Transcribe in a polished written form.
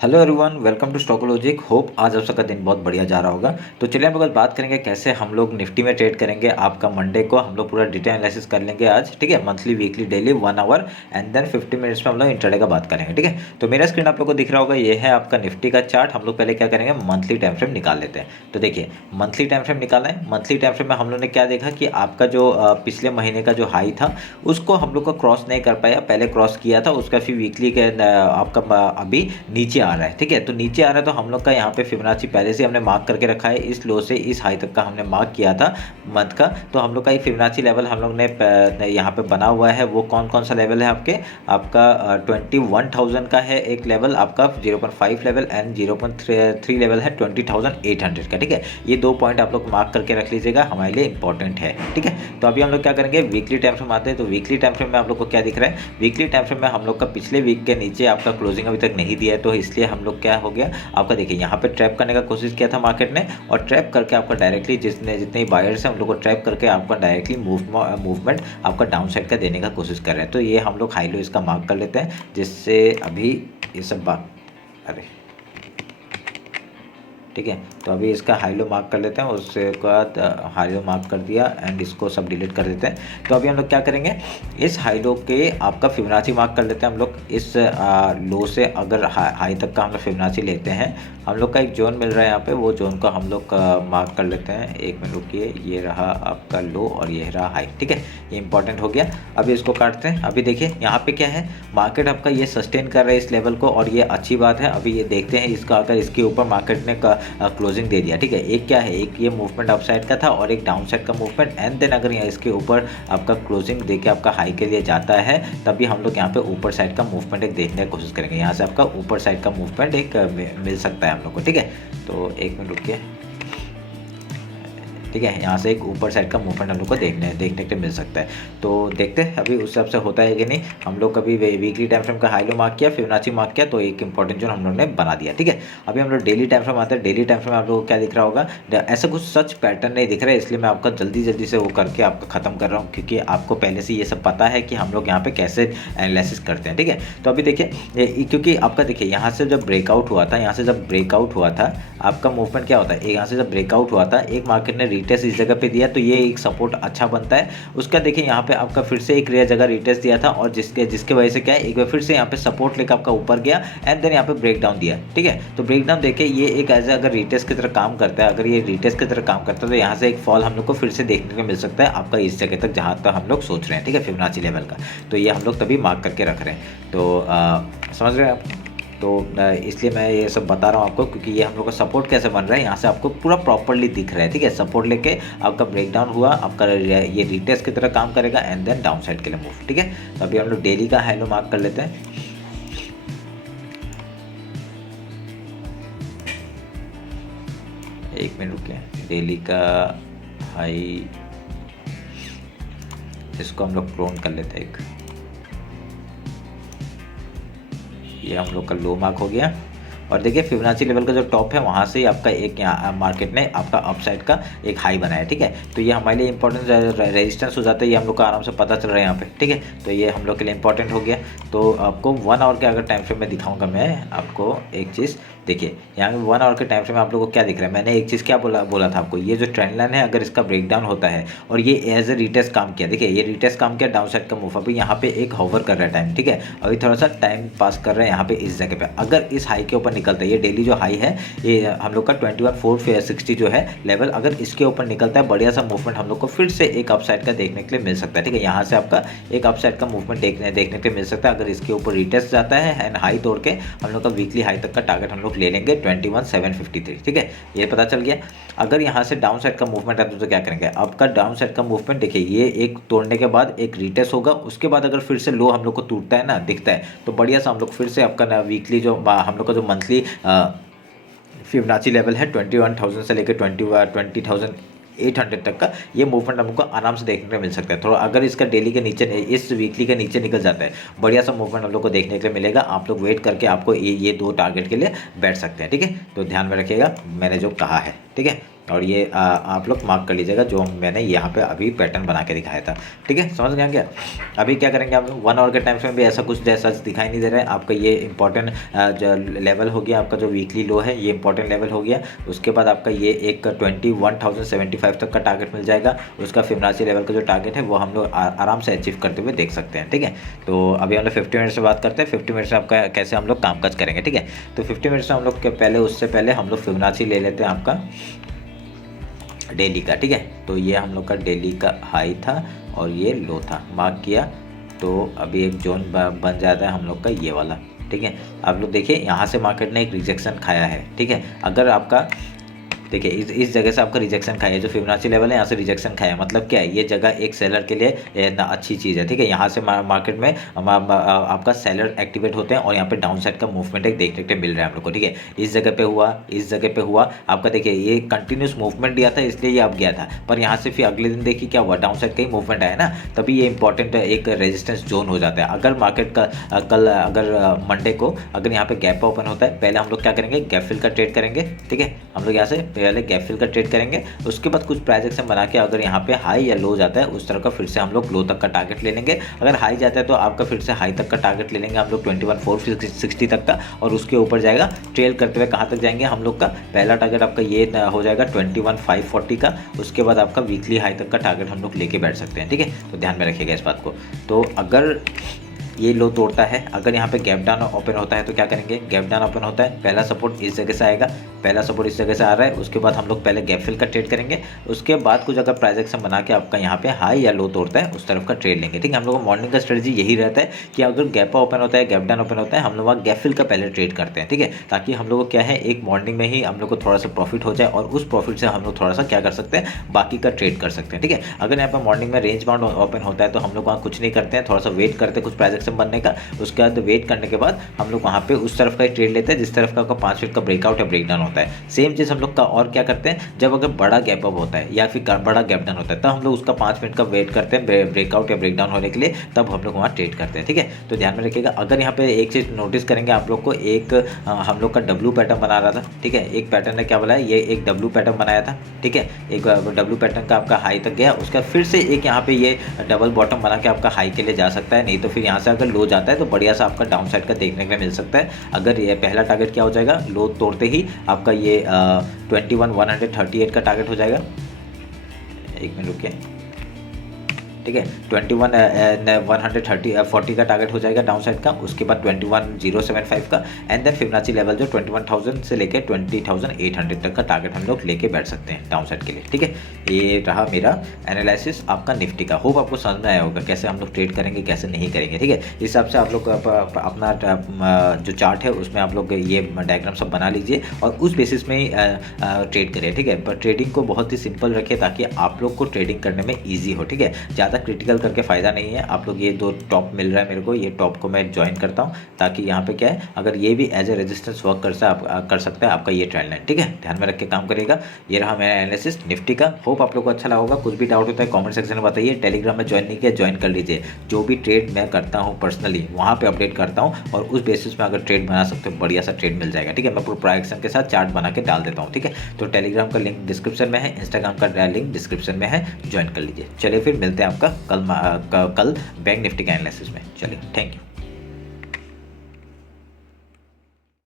Hello everyone, welcome to stock logic. Hope आज आप सबका दिन बहुत बढ़िया जा रहा होगा। तो चलिए हम लोग आज बात करेंगे कैसे हम लोग निफ्टी में ट्रेड करेंगे। आपका मंडे को हम लोग पूरा डिटेल एनालिसिस कर लेंगे आज, ठीक है। Monthly, weekly, daily, 1 hour and then 50 minutes में हम लोग इंट्राडे का बात करेंगे, ठीक है। तो मेरा स्क्रीन आप लोग को दिख रहा होगा, ये है आपका निफ्टी का चार्ट। हम लोग पहले क्या करेंगे, मंथली टाइम फ्रेम निकाल लेते हैं। तो देखिए, मंथली टाइम फ्रेम निकाला है। मंथली टाइम फ्रेम में हम लोग ने क्या देखा कि आपका जो पिछले महीने का जो हाई था उसको हम लोग का क्रॉस नहीं कर पाया। पहले क्रॉस किया था उसका, फिर वीकली के आपका अभी नीचे आ रहा है, ठीक है। तो नीचे आ रहा है तो हम लोग का यहाँ पे फिबोनाची पहले से हमने मार्क करके रखा है। इस लो से इस हाई तक का हमने मार्क किया था मंथ का। तो हम लोग का एक फिबोनाची लेवल हम लोग ने यहाँ पे बना हुआ है। वो कौन कौन सा लेवल है आपका 21,000 का है एक लेवल, आपका 0.5 लेवल एंड 0.3 लेवल है 20,800 का, ठीक है। ये 2 पॉइंट आप लोग मार्क करके रख लीजिएगा, हमारे लिए इंपॉर्टेंट है, ठीक है। तो अभी हम लोग क्या करेंगे, वीकली टाइम फ्रेम आते हैं। तो वीकली टाइम फ्रेम में आप लोग को क्या दिख रहा है, वीकली टाइम फ्रेम में हम लोग का पिछले वीक के नीचे आपका क्लोजिंग अभी तक नहीं दिया है। तो इसलिए हम लोग क्या हो गया, आपका देखिए यहाँ पे ट्रैप करने का कोशिश किया था मार्केट ने, और ट्रैप करके आपका डायरेक्टली जितने बायर्स हैं उन लोग को ट्रैप करके आपका डायरेक्टली मूवमेंट आपका डाउन साइड का देने का कोशिश कर रहे हैं। तो ये हम लोग हाई लो इसका मार्क कर लेते हैं, जिससे अभी ये सब बात, अरे ठीक है। तो अभी इसका हाई लो मार्क कर लेते हैं, उसके बाद हाई लो मार्क कर दिया एंड इसको सब डिलीट कर देते हैं। तो अभी हम लोग क्या करेंगे, इस हाई लो के आपका फिबोनाची मार्क कर लेते हैं हम लोग। इस लो से अगर हाई तक का हम लोग फिबोनाची लेते हैं, हम लोग का एक जोन मिल रहा है यहाँ पे, वो जोन को हम लोग मार्क कर लेते हैं। एक मिनट रुकिए, ये रहा आपका लो और ये रहा हाई, ठीक है। ये इंपॉर्टेंट हो गया। अभी इसको काटते हैं। अभी देखिए यहाँ पे क्या है, मार्केट आपका ये सस्टेन कर रहा है इस लेवल को, और ये अच्छी बात है। अभी ये देखते हैं इसका, अगर इसके ऊपर मार्केट ने क्लोजिंग दे दिया, ठीक है। एक क्या है, एक ये मूवमेंट अपसाइड का था और एक डाउन साइड का मूवमेंट, एंड देन अगर यहाँ इसके ऊपर आपका क्लोजिंग दे के आपका हाई के लिए जाता है, तभी हम लोग यहाँ पे ऊपर साइड का मूवमेंट एक देखने की कोशिश करेंगे। यहाँ से आपका ऊपर साइड का मूवमेंट एक मिल सकता है हम लोग को, ठीक है। तो एक मिनट रुकिए, ठीक है। यहाँ से एक ऊपर साइड का मूवमेंट हम लोग को देखने के मिल सकता है। तो देखते हैं अभी उस हिसाब से होता है कि नहीं। हम लोग कभी वीकली टाइम फ्रेम का हाई लो मार्क किया, फिबोनाची मार्क किया, तो एक इंपॉर्टेंट जोन हम लोग ने बना दिया, ठीक है। अभी हम लोग डेली टाइम फ्रेम आते हैं। डेली टाइम फ्रेम आप लोग को क्या दिख रहा होगा, ऐसा कुछ सच पैटर्न नहीं दिख रहा है, इसलिए मैं आपका जल्दी से वो करके आपका ख़त्म कर रहा हूँ, क्योंकि आपको पहले से ये सब पता है कि हम लोग यहाँ पे कैसे एनालिसिस करते हैं, ठीक है। तो अभी देखिए, क्योंकि आपका देखिए यहाँ से जब ब्रेकआउट हुआ था, यहाँ से जब ब्रेकआउट हुआ था, आपका मूवमेंट क्या होता है, यहाँ से जब ब्रेकआउट हुआ था, एक मार्केट ने रीटेस्ट इस जगह पे दिया, तो ये एक सपोर्ट अच्छा बनता है उसका। देखिए यहाँ पे आपका फिर से एक रेयर जगह रीटेस्ट दिया था, और जिसके वजह से क्या है, एक बार फिर से यहाँ पे सपोर्ट लेकर आपका ऊपर गया एंड देन यहाँ पे ब्रेक डाउन दिया, ठीक है। तो ब्रेक डाउन देखे ये एक एज अगर रीटेस्ट की तरह काम करता है, अगर ये रीटेस्ट की तरह काम करता है, तो यहाँ से एक फॉल हम लोग को फिर से देखने को मिल सकता है आपका इस जगह तक, जहाँ तक हम लोग सोच रहे हैं, ठीक है, फिबोनाची लेवल का। तो ये हम लोग तभी मार्क करके रख रहे हैं। तो समझ रहे हैं आप। तो इसलिए मैं ये सब बता रहा हूँ आपको, क्योंकि ये हम लोग का सपोर्ट कैसे बन रहा है, यहाँ से आपको पूरा प्रॉपरली दिख रहा है, ठीक है। सपोर्ट लेके आपका ब्रेकडाउन हुआ, आपका ये रीटेस्ट की तरह काम करेगा एंड देन डाउन साइड के लिए मूव, ठीक है। तो अभी हम लोग डेली का हाई लो मार्क कर लेते हैं। एक मिनट रुकिए, डेली का हाई, इसको हम लोग क्लोन कर लेते हैं एक। ये हम लोग का लो मार्क हो गया, और देखिए फिबोनाची लेवल का जो टॉप है वहाँ से ही आपका एक यहाँ मार्केट ने आपका अपसाइड का एक हाई बनाया, ठीक है। तो ये हमारे लिए इंपॉर्टेंट रेजिस्टेंस हो जाता है, ये हम लोग को आराम से पता चल रहा है यहाँ पे, ठीक है। तो ये हम लोग के लिए इंपॉर्टेंट हो गया। तो आपको 1 आवर के अगर टाइम फ्रेम में दिखाऊंगा मैं आपको एक चीज़, देखिए यहाँ पे 1 आवर के टाइम फ्रेम में आप लोगों को क्या दिख रहा है। मैंने एक चीज़ क्या बोला था आपको, ये जो ट्रेंड लाइन है अगर इसका ब्रेकडाउन होता है और ये एज ए रीटेस्ट काम किया, देखिए ये रीटेस्ट काम किया, डाउन साइड का मूव, अभी यहाँ पे एक होवर कर रहा है टाइम, ठीक है। अभी थोड़ा सा टाइम पास कर रहा है यहाँ पे इस जगह पे। अगर इस हाई के ऊपर निकलता है, ये डेली जो हाई है, ये हम लोग का 21,460 जो है लेवल, अगर इसके ऊपर निकलता है, बढ़िया सा मूवमेंट हम लोग को फिर से एक अपसाइड का देखने के लिए मिल सकता है, ठीक है। यहाँ से आपका एक अपसाइड का मूवमेंट देखने के लिए मिल सकता है, अगर इसके ऊपर रिटेस्ट जाता है एंड हाई तोड़ के हम लोग का वीकली हाई तक का टारगेट हम लोग ले लेंगे 21,753, ठीक है। ये पता चल गया। अगर यहाँ से डाउन साइड का मूवमेंट आता है तो क्या करेंगे, आपका डाउन साइड का मूवमेंट देखिए, ये एक तोड़ने के बाद एक रिटेस्ट होगा, उसके बाद अगर फिर से लो हम लोग को टूटता है ना, दिखता है, तो बढ़िया सा हम लोग फिर से आपका ना वीकली जो हम लोग का जो मंथली फिबोनाची लेवल है 21,000 से लेकर 20,800 तक का, ये मूवमेंट हमको आराम से देखने को मिल सकता है। थोड़ा अगर इसका डेली के नीचे, इस वीकली के नीचे निकल जाता है, बढ़िया सा मूवमेंट हम लोग को देखने के लिए मिलेगा। आप लोग वेट करके आपको ये 2 टारगेट के लिए बैठ सकते हैं, ठीक है। तो ध्यान में रखिएगा मैंने जो कहा है, ठीक है। और ये आप लोग मार्क कर लीजिएगा जो मैंने यहाँ पे अभी पैटर्न बना के दिखाया था। ठीक है, समझ गए क्या? अभी क्या करेंगे आप 1 आवर के टाइम फ्रेम भी ऐसा कुछ जैसा दिखाई नहीं दे रहा है आपका। ये इंपॉर्टेंट जो लेवल हो गया आपका, जो वीकली लो है ये इंपॉर्टेंट लेवल हो गया। उसके बाद आपका ये एक 21,075 तक का टारगेट मिल जाएगा। उसका फिबोनाची लेवल का जो टारगेट है वो हम लोग आराम से अचीव करते हुए देख सकते हैं। ठीक है, तो अभी हम लोग 50 मिनट से बात करते हैं। 50 मिनट से आपका कैसे हम लोग कामकाज करेंगे। ठीक है, तो 50 मिनट से हम लोग पहले, उससे पहले हम लोग फिबोनाची ले लेते हैं आपका डेली का। ठीक है, तो ये हम लोग का डेली का हाई था और ये लो था, मार्क किया तो अभी एक जोन बन जाता है हम लोग का ये वाला। ठीक है, आप लोग देखिए यहाँ से मार्केट ने एक रिजेक्शन खाया है। ठीक है, अगर आपका देखिए इस जगह से आपका रिजेक्शन खाया है, जो फिबोनाची लेवल है यहाँ से रिजेक्शन खाया है, मतलब क्या है, ये जगह एक सेलर के लिए ना अच्छी चीज़ है। ठीक है, यहाँ से मार्केट में आपका सेलर एक्टिवेट होते हैं और यहाँ पे डाउन साइड का मूवमेंट एक देखने को मिल रहा है हम लोग को। ठीक है, इस जगह पे हुआ, इस जगह पे हुआ आपका, देखिए ये कंटिन्यूस मूवमेंट दिया था इसलिए ये अब गया था, पर यहाँ से फिर अगले दिन देखिए क्या हुआ, डाउन साइड का ही मूवमेंट आया ना, तभी ये इंपॉर्टेंट एक रेजिस्टेंस जोन हो जाता है। अगर मार्केट का कल अगर मंडे को अगर यहाँ पे गैप ओपन होता है, पहले हम लोग क्या करेंगे, गैप फिल का ट्रेड करेंगे। ठीक है, हम लोग यहाँ से पहले गैप फिल का ट्रेड करेंगे, उसके बाद कुछ प्राइस एक्शन बना के अगर यहाँ पे हाई या लो जाता है उस तरह का फिर से हम लोग लो तक का टारगेट ले लेंगे। अगर हाई जाता है तो आपका फिर से हाई तक का टारगेट ले लेंगे हम लोग 21,460 तक का, और उसके ऊपर जाएगा ट्रेल करते हुए कहाँ तक जाएंगे हम लोग का पहला टारगेट आपका ये हो जाएगा 21,540 का। उसके बाद आपका वीकली हाई तक का टारगेट हम लोग लेके बैठ सकते हैं। ठीक है, तो ध्यान में रखिएगा इस बात को। तो अगर ये लो तोड़ता है, अगर यहाँ पे गैप डाउन ओपन होता है तो क्या करेंगे, गैप डाउन ओपन होता है, पहला सपोर्ट इस जगह से आएगा, पहला सपोर्ट इस जगह से आ रहा है, उसके बाद हम लोग पहले गैप फिल का ट्रेड करेंगे, उसके बाद कुछ अगर प्राइस एक्शन बना के आपका यहाँ पे हाई या लो तोड़ता है उस तरफ का ट्रेड लेंगे। ठीक है, हम लोग का मॉर्निंग का स्ट्रेटजी यही रहता है कि अगर गैप ओपन होता है, गैप डाउन ओपन होता है, हम लोग वहाँ गैप फिल का पहले ट्रेड करते हैं। ठीक है, ताकि हम लोग को क्या है, एक मॉर्निंग में ही हम लोग को थोड़ा सा प्रॉफिट हो जाए और उस प्रॉफिट से हम लोग थोड़ा सा क्या कर सकते हैं, बाकी का ट्रेड कर सकते हैं। ठीक है, अगर यहाँ पर मॉर्निंग में रेंज बाउंड ओपन होता है तो हम लोग वहाँ कुछ नहीं करते हैं, थोड़ा सा वेट करते हैं कुछ प्राइस एक्शन बनने का, उसके बाद वेट करने के बाद हम लोग वहाँ पे उस तरफ का ट्रेड लेते हैं जिस तरफ का 5 मिनट का ब्रेकआउट या ब्रेकडाउन होता है। सेम चीज़ हम लोग का और क्या करते हैं, जब अगर बड़ा गैप अप होता है या फिर बड़ा गैप डाउन होता है तब हम लोग उसका 5 मिनट का वेट करते हैं ब्रेकआउट या ब्रेकडाउन होने के लिए, तब हम लोग वहाँ ट्रेड करते हैं। ठीक है, तो ध्यान में रखिएगा। अगर यहाँ पे एक चीज़ नोटिस करेंगे आप लोग को, एक हम लोग का डब्ल्यू पैटर्न बना रहा था। ठीक है, एक पैटर्न ने क्या बोला है, ये एक डब्ल्यू पैटर्न बनाया था। ठीक है, एक डब्ल्यू पैटर्न का आपका हाई तक गया, उसका फिर से एक यहाँ पे ये डबल बॉटम बना के आपका हाई के लिए जा सकता है, नहीं तो फिर यहाँ से अगर लो जाता है तो बढ़िया सा आपका डाउन साइड का देखने के लिए मिल सकता है। अगर ये पहला टारगेट क्या हो जाएगा, लो तोड़ते ही आपका ये 21,138 का टारगेट हो जाएगा। एक मिनट रुकिए। ठीक है, 21,140 का टारगेट हो जाएगा डाउन साइड का, उसके बाद 21,075 का, एंड देन फिबोनाची लेवल जो 21,000 से लेकर 20,800 तक का टारगेट हम लोग लेके बैठ सकते हैं डाउन साइड के लिए। ठीक है, ये रहा मेरा एनालिसिस आपका निफ्टी का। होप आपको समझ में आया होगा कैसे हम लोग ट्रेड करेंगे कैसे नहीं करेंगे। ठीक है, इस हिसाब से आप लोग अपना जो चार्ट है उसमें आप लोग ये डायग्राम सब बना लीजिए और उस बेसिस में ही ट्रेड करें। ठीक है, पर ट्रेडिंग को बहुत ही सिंपल रखिए ताकि आप लोग को ट्रेडिंग करने में ईजी हो। ठीक है, ज़्यादा क्रिटिकल करके फ़ायदा नहीं है। आप लोग ये दो टॉप मिल रहा है मेरे को, ये टॉप को मैं ज्वाइन करता हूँ ताकि यहाँ पे क्या है, अगर ये भी एज ए रेजिस्टेंस वर्क कर सकता है आपका ये ट्रेंड लाइन। ठीक है, ध्यान में रख के काम करिएगा। ये रहा मेरा एनालिसिस निफ्टी का। होप आप लोग को अच्छा लगा होगा। कुछ भी डाउट होता है कमेंट सेक्शन में बताइए। टेलीग्राम में ज्वाइन नहीं किया, ज्वाइन कर लीजिए। जो भी ट्रेड मैं करता हूँ पर्सनली वहाँ पर अपडेट करता हूँ और उस बेसिस में अगर ट्रेड बना सकते हो बढ़िया सा ट्रेड मिल जाएगा। ठीक है, मैं पूरा प्राइक्शन के साथ चार्ट बना के डाल देता हूँ। ठीक है, तो टेलीग्राम का लिंक डिस्क्रिप्शन में है, इंस्टाग्राम का लिंक डिस्क्रिप्शन में है, ज्वाइन कर लीजिए। चलिए फिर मिलते हैं आपका कल बैंक निफ्टी का एनालिसिस में। चलिए, थैंक यू।